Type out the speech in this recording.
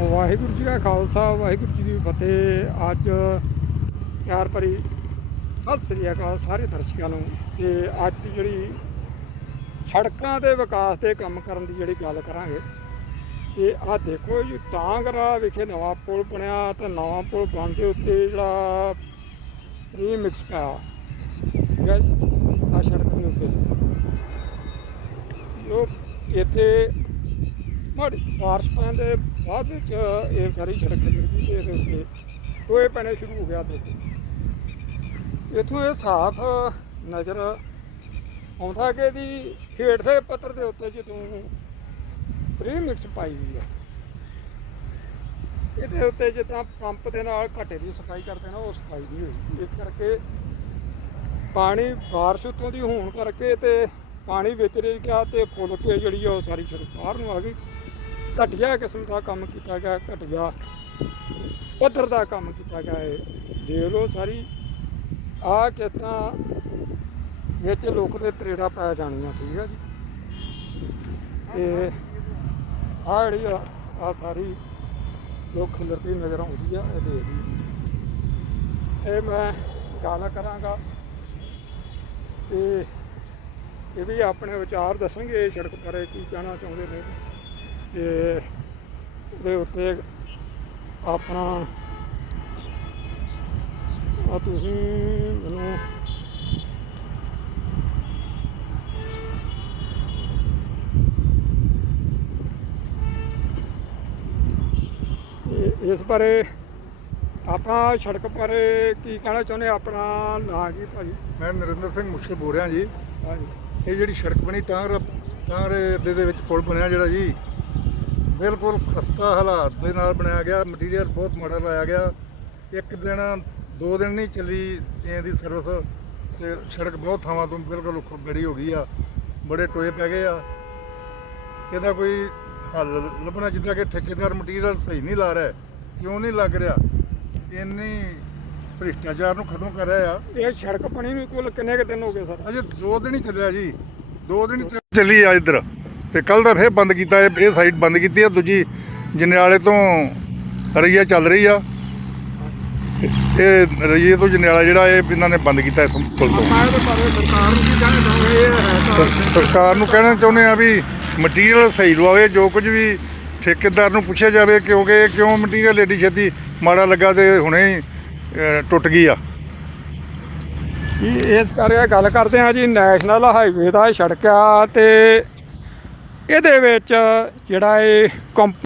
ਵਾਹਿਗੁਰੂ ਜੀ ਕਾ ਖਾਲਸਾ, ਵਾਹਿਗੁਰੂ ਜੀ ਕੀ ਫਤਿਹ। ਅੱਜ ਪਿਆਰ ਭਰੀ ਸਤਿ ਸ੍ਰੀ ਅਕਾਲ ਸਾਰੇ ਦਰਸ਼ਕਾਂ ਨੂੰ। ਤੇ ਅੱਜ ਦੀ ਜਿਹੜੀ ਸੜਕਾਂ ਦੇ ਵਿਕਾਸ 'ਤੇ ਕੰਮ ਕਰਨ ਦੀ ਜਿਹੜੀ ਗੱਲ ਕਰਾਂਗੇ, ਤੇ ਆਹ ਦੇਖੋ ਜੀ ਟਾਂਗਰਾ ਵਿਖੇ ਨਵਾਂ ਪੁਲ ਬਣਿਆ ਤੇ ਨਵਾਂ ਪੁਲ ਬਣ ਦੇ ਉੱਤੇ ਜਿਹੜਾ ਰੀਮਿਕਸ ਪਿਆ। ਠੀਕ ਹੈ ਆ ਸੜਕ ਦੇ ਉੱਤੇ। ਜੋ ਇੱਥੇ ਮਾੜੀ ਬਾਰਿਸ਼ ਪੈਣ ਦੇ ਬਾਅਦ ਵਿੱਚ ਇਹ ਸਾਰੀ ਸੜਕ ਜਿਹੜੀ ਤੇ ਇਹਦੇ ਉੱਤੇ ਟੋਏ ਪੈਣੇ ਸ਼ੁਰੂ ਹੋ ਗਿਆ ਤੇ ਇਥੋਂ ਇਹ ਸਾਫ਼ ਨਜ਼ਰ ਆਉਂਦਾ ਕਿ ਇਹਦੀ ਹੇਠਲੇ ਪੱਤਰ ਦੇ ਉੱਤੇ ਜਦੋਂ ਪ੍ਰੀਮਿਕਸ ਪਾਈ ਹੋਈ ਹੈ ਇਹਦੇ ਉੱਤੇ ਜਿੱਦਾਂ ਪੰਪ ਦੇ ਨਾਲ ਘਾਟੇ ਦੀ ਸਫ਼ਾਈ ਕਰਦੇ ਨਾ, ਉਹ ਸਫ਼ਾਈ ਨਹੀਂ ਹੋਈ। ਇਸ ਕਰਕੇ ਪਾਣੀ ਬਾਰਿਸ਼ ਉੱਤੋਂ ਦੀ ਹੋਣ ਕਰਕੇ ਤੇ ਪਾਣੀ ਵਿੱਚ ਰਿਹਾ ਗਿਆ ਤੇ ਫੁੱਲ ਕੇ ਜਿਹੜੀ ਆ ਉਹ ਸਾਰੀ ਸੜਕ ਬਾਹਰ ਨੂੰ ਆ ਗਈ। ਘਟੀਆ ਕਿਸਮ ਦਾ ਕੰਮ ਕੀਤਾ ਗਿਆ ਘਟੀਆ ਪੱਧਰ ਦਾ ਕੰਮ ਕੀਤਾ ਗਿਆ ਹੈ ਦੇਖ ਲਓ ਸਾਰੀ। ਆ ਕਿਸ ਵਿੱਚ ਲੋਕ ਦੇ ਤਰੇੜਾ ਪੈ ਜਾਣੀਆਂ, ਠੀਕ ਆ ਜੀ। ਤੇ ਆ ਜਿਹੜੀ ਆ ਆਹ ਸਾਰੀ ਲੋਕ ਖਿਲਰਦੀ ਨਜ਼ਰ ਆਉਂਦੀ ਆ, ਇਹ ਦੇਖਦੀ ਇਹ ਮੈਂ ਗੱਲ ਕਰਾਂਗਾ ਤੇ ਇਹ ਵੀ ਆਪਣੇ ਵਿਚਾਰ ਦੱਸਣਗੇ, ਇਹ ਸੜਕ ਬਾਰੇ ਕੀ ਕਹਿਣਾ ਚਾਹੁੰਦੇ ਨੇ। ਤੇ ਉਹਦੇ ਉੱਤੇ ਆਪਣਾ ਆ ਤੁਸੀਂ ਮੈਨੂੰ ਇਸ ਬਾਰੇ ਆਪਾਂ ਸੜਕ ਬਾਰੇ ਕੀ ਕਹਿਣਾ ਚਾਹੁੰਦੇ ਆਪਣਾ ਨਾਂ ਕੀ ਭਾਜੀ? ਮੈਂ ਨਰਿੰਦਰ ਸਿੰਘ ਮੁਸ਼ਕਲ ਬੋਲ ਰਿਹਾ ਜੀ। ਹਾਂਜੀ। ਇਹ ਜਿਹੜੀ ਸੜਕ ਬਣੀ ਟਾਂਗਰੇ ਅੱਡੇ ਦੇ ਵਿੱਚ ਪੁਲ ਬਣਿਆ ਜਿਹੜਾ ਜੀ ਬਿਲਕੁਲ ਖਸਤਾ ਹਾਲਾਤ ਦੇ ਨਾਲ ਬਣਾਇਆ ਗਿਆ ਮਟੀਰੀਅਲ ਬਹੁਤ ਮਾੜਾ ਲਾਇਆ ਗਿਆ। ਇੱਕ ਦਿਨ ਦੋ ਦਿਨ ਨਹੀਂ ਚੱਲੀ ਇਹਦੀ ਸਰਵਿਸ ਤੇ ਸੜਕ ਬਹੁਤ ਥਾਵਾਂ ਤੋਂ ਬਿਲਕੁਲ ਗੜੀ ਹੋ ਗਈ ਆ। ਬੜੇ ਟੋਏ ਪੈ ਗਏ ਆ। ਇਹਦਾ ਕੋਈ ਹੱਲ ਲੱਭਣਾ ਜਿੱਦਾਂ ਕਿ ਠੇਕੇਦਾਰ ਮਟੀਰੀਅਲ ਸਹੀ ਨਹੀਂ ਲਾ ਰਿਹਾ ਕਿਉਂ ਨਹੀਂ ਲੱਗ ਰਿਹਾ? ਇੰਨੀ ਭ੍ਰਿਸ਼ਟਾਚਾਰ ਨੂੰ ਖਤਮ ਕਰ ਰਿਹਾ ਆ। ਇਹ ਸੜਕ ਬਣੀ ਨੂੰ ਕੁੱਲ ਕਿੰਨੇ ਕੁ ਦਿਨ ਹੋ ਗਏ ਸਰ? ਅਜੇ ਦੋ ਦਿਨ ਹੀ ਚੱਲਿਆ ਜੀ। ਦੋ ਦਿਨ ਚੱਲੀ ਆ ਇੱਧਰ। ਤੇ ਕੱਲ ਦਾ ਫੇਰ ਬੰਦ ਕੀਤਾ ਇਹ ਇਹ ਸਾਈਡ ਬੰਦ ਕੀਤੀ ਆ ਦੂਜੀ ਜਨਿਆਲੇ ਤੋਂ ਰਈਆ ਚੱਲ ਰਹੀ ਆ ਇਹ ਰਈਏ ਤੋਂ ਜਨਿਆਲਾ ਜਿਹੜਾ ਇਹ ਇਹਨਾਂ ਨੇ ਬੰਦ ਕੀਤਾ ਇਥੋਂ ਪੁਲ ਤੋਂ। ਸਰਕਾਰ ਨੂੰ ਕਹਿਣਾ ਚਾਹੁੰਦੇ ਆ ਵੀ ਮਟੀਰੀਅਲ ਸਹੀ ਲਵਾਵੇ ਜੋ ਕੁਝ ਵੀ ਠੇਕੇਦਾਰ ਨੂੰ ਪੁੱਛਿਆ ਜਾਵੇ ਕਿਉਂਕਿ ਇਹ ਕਿਉਂ ਮਟੀਰੀਅਲ ਏਡੀ ਛੇਤੀ ਮਾੜਾ ਲੱਗਾ ਤੇ ਹੁਣੇ ਹੀ ਟੁੱਟ ਗਈ ਆ। ਇਸ ਕਰਕੇ ਗੱਲ ਕਰਦੇ ਹਾਂ ਜੀ ਨੈਸ਼ਨਲ ਹਾਈਵੇ ਦਾ ਸੜਕ ਆ ਤੇ ਇਹਦੇ ਵਿੱਚ ਜਿਹੜਾ ਇਹ ਕੰਪ